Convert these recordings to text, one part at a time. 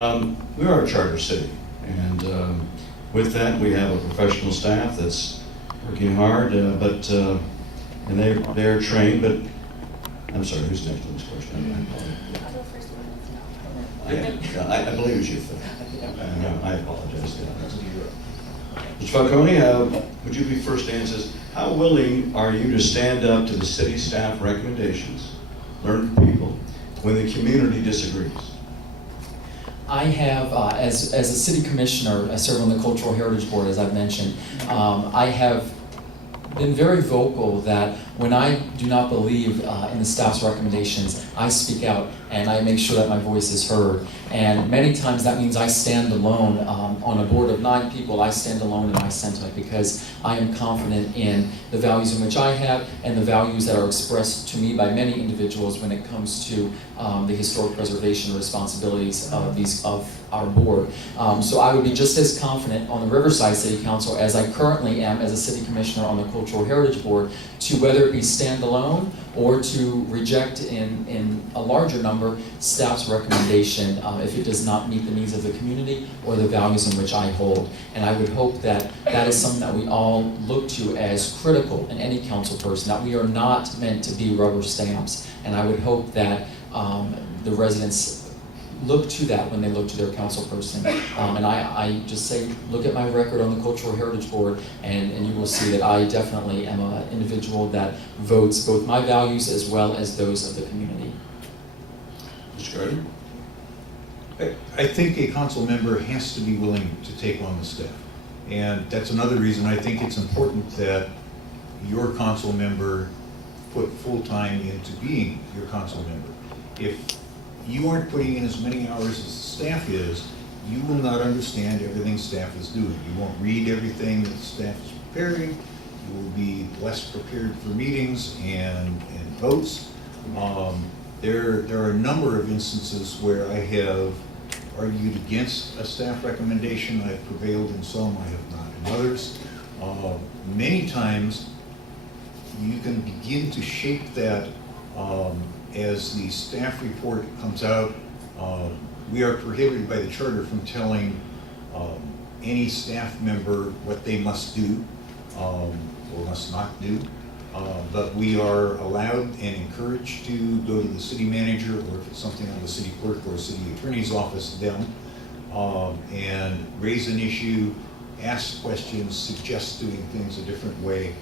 We are a charter city, and with that, we have a professional staff that's working hard, and they're trained. But I'm sorry, who's next on this question? I'll go first. I believe it was you, Phil. No, I apologize. Mr. Falcone, would you be first to answer this? How willing are you to stand up to the city staff recommendations, learn from people, when the community disagrees? I have, as a city commissioner, I serve on the Cultural Heritage Board, as I've mentioned. I have been very vocal that when I do not believe in the staff's recommendations, I speak out and I make sure that my voice is heard. And many times that means I stand alone on a board of 9 people. I stand alone in my sentiment because I am confident in the values in which I have and the values that are expressed to me by many individuals when it comes to the historic preservation responsibilities of our board. So I would be just as confident on the Riverside City Council as I currently am as a city commissioner on the Cultural Heritage Board to whether it be standalone or to reject in a larger number staff's recommendation if it does not meet the needs of the community or the values in which I hold. And I would hope that that is something that we all look to as critical in any council person, that we are not meant to be rubber stamps. And I would hope that the residents look to that when they look to their council person. And I just say, look at my record on the Cultural Heritage Board, and you will see that I definitely am an individual that votes both my values as well as those of the community. Mr. Gardner? I think a council member has to be willing to take on the staff. And that's another reason I think it's important that your council member put full time into being your council member. If you aren't putting in as many hours as the staff is, you will not understand everything staff is doing. You won't read everything that the staff is preparing. You will be less prepared for meetings and votes. There are a number of instances where I have argued against a staff recommendation. I've prevailed in some, I have not in others. Many times you can begin to shape that as the staff report comes out. We are prohibited by the charter from telling any staff member what they must do or must not do. But we are allowed and encouraged to go to the city manager, or if it's something on the city clerk or city attorney's office, them, and raise an issue, ask questions, suggest doing things a different way.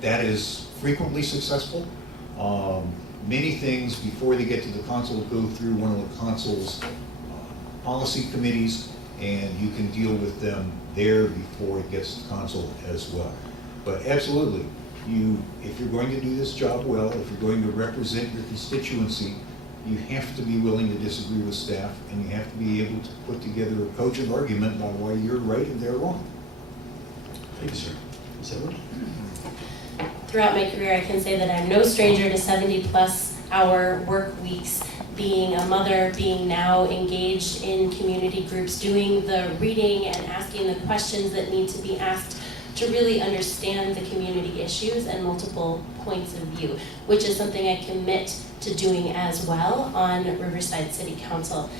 That is frequently successful. Many things, before they get to the council, go through one of the council's policy committees, and you can deal with them there before it gets to council as well. But absolutely, if you're going to do this job well, if you're going to represent your constituency, you have to be willing to disagree with staff, and you have to be able to put together a cogent argument about why you're right and they're wrong. Thank you, sir. Ms. Edwards? Throughout my career, I can say that I'm no stranger to 70+ hour work weeks, being a mother, being now engaged in community groups, doing the reading and asking the questions that need to be asked to really understand the community issues and multiple points of view, which is something I commit to doing as well on Riverside City Council.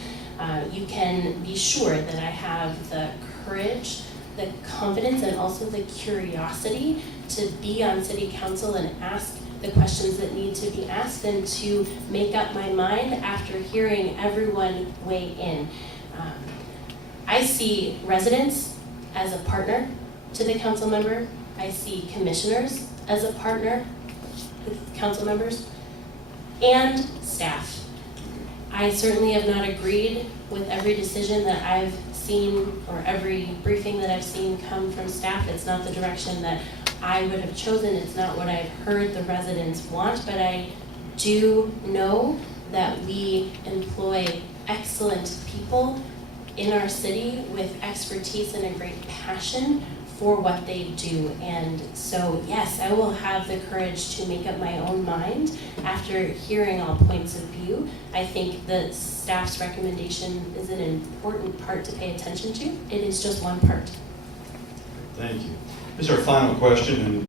You can be sure that I have the courage, the confidence, and also the curiosity to be on city council and ask the questions that need to be asked and to make up my mind after hearing everyone weigh in. I see residents as a partner to the council member. I see commissioners as a partner with council members and staff. I certainly have not agreed with every decision that I've seen or every briefing that I've seen come from staff. It's not the direction that I would have chosen. It's not what I've heard the residents want, but I do know that we employ excellent people in our city with expertise and a great passion for what they do. And so, yes, I will have the courage to make up my own mind after hearing all points of view. I think the staff's recommendation is an important part to pay attention to. It is just one part. Thank you. This is our final question, and